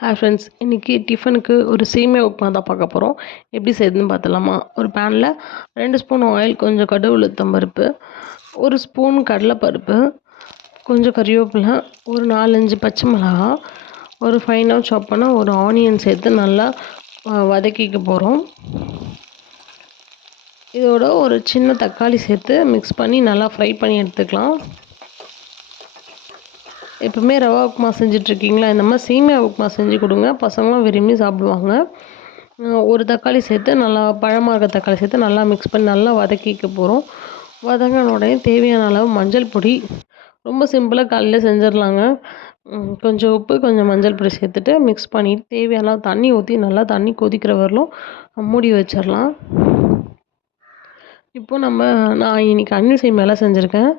Hi friends, இன்றைக்கி டிஃபனுக்கு ஒரு சேமியா உப்புமா தான் பார்க்க போகிறோம். எப்படி செய்யுதுன்னு பார்த்துலாமா? ஒரு பேனில் 2 ஸ்பூன் ஆயில், கொஞ்சம் கடுகு உளுத்தம் பருப்பு, 1 ஸ்பூன் கடலைப்பருப்பு, கொஞ்சம் கறிவேப்பிலை, ஒரு 4-5 பச்சை மிளகா, ஒரு ஃபைனாக சாப் பண்ண ஒரு ஆனியன் சேர்த்து நல்லா வதக்கிக்க போகிறோம். இதோட ஒரு சின்ன தக்காளி சேர்த்து மிக்ஸ் பண்ணி நல்லா ஃப்ரை பண்ணி எடுத்துக்கலாம். எப்பவுமே ரவா உப்புமா செஞ்சிட்ருக்கீங்களா? இந்த மாதிரி சேமியா உப்புமா செஞ்சு கொடுங்க, பசங்களும் விரும்பி சாப்பிடுவாங்க. ஒரு தக்காளி சேர்த்து நல்லா பழமாக இருக்க தக்காளி சேர்த்து நல்லா மிக்ஸ் பண்ணி நல்லா வதக்கிக்க போகிறோம். வதங்கின உடனே தேவையான அளவு மஞ்சள் பொடி, ரொம்ப சிம்பிளாக காலையில் செஞ்சிடலாங்க. கொஞ்சம் உப்பு, கொஞ்சம் மஞ்சள் பொடி சேர்த்துட்டு மிக்ஸ் பண்ணிவிட்டு தேவையான அளவு தண்ணி ஊற்றி நல்லா தண்ணி கொதிக்கிற வரலும் மூடி வச்சிடலாம். இப்போது நான் இன்றைக்கி அணில் சேமியாலாம் செஞ்சுருக்கேன்.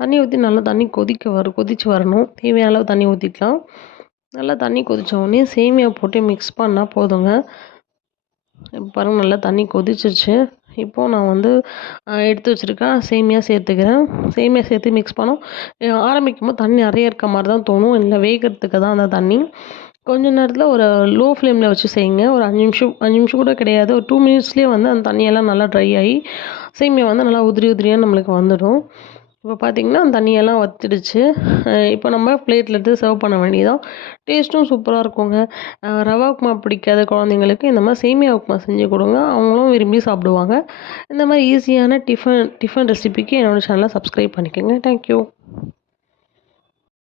தண்ணி ஊற்றி நல்லா தண்ணி கொதித்து வரணும். தேவையான அளவு தண்ணி ஊற்றிக்கலாம். நல்லா தண்ணி கொதித்த உடனே சேமியா போட்டு மிக்ஸ் பண்ணால் போதுங்க. இப்போ பாருங்கள், நல்லா தண்ணி கொதிச்சிருச்சு. இப்போது நான் எடுத்து வச்சுருக்கேன் சேமியா சேர்த்துக்கிறேன். சேமியா சேர்த்து மிக்ஸ் பண்ணோம். ஆரம்பிக்கும்போது தண்ணி நிறைய இருக்க மாதிரி தான் தோணும். இல்லை, வேகிறதுக்கு தான் அந்த தண்ணி. கொஞ்ச நேரத்தில் ஒரு லோ ஃப்ளேமில் வச்சு செய்யுங்க. ஒரு 5 நிமிஷம் கூட கிடையாது, ஒரு 2 மினிட்ஸ்லேயே அந்த தண்ணியெல்லாம் நல்லா ட்ரை ஆகி சேமியா நல்லா உதிரி உதிரியாக நம்மளுக்கு வந்துடும். இப்போ பார்த்திங்கன்னா அந்த தண்ணியெல்லாம் வற்றிடுச்சு. இப்போ நம்ம பிளேட்டில் எடுத்து சர்வ் பண்ண வேண்டியதான். டேஸ்ட்டும் சூப்பராக இருக்குங்க. ரவா உப்புமா பிடிக்காத குழந்தைங்களுக்கு இந்த மாதிரி சேமியா உப்புமா செஞ்சு கொடுங்க, அவங்களும் விரும்பி சாப்பிடுவாங்க. இந்த மாதிரி ஈஸியான டிஃபன் ரெசிபிக்கு என்னோடய சேனலை சப்ஸ்கிரைப் பண்ணிக்கோங்க. தேங்க்யூ.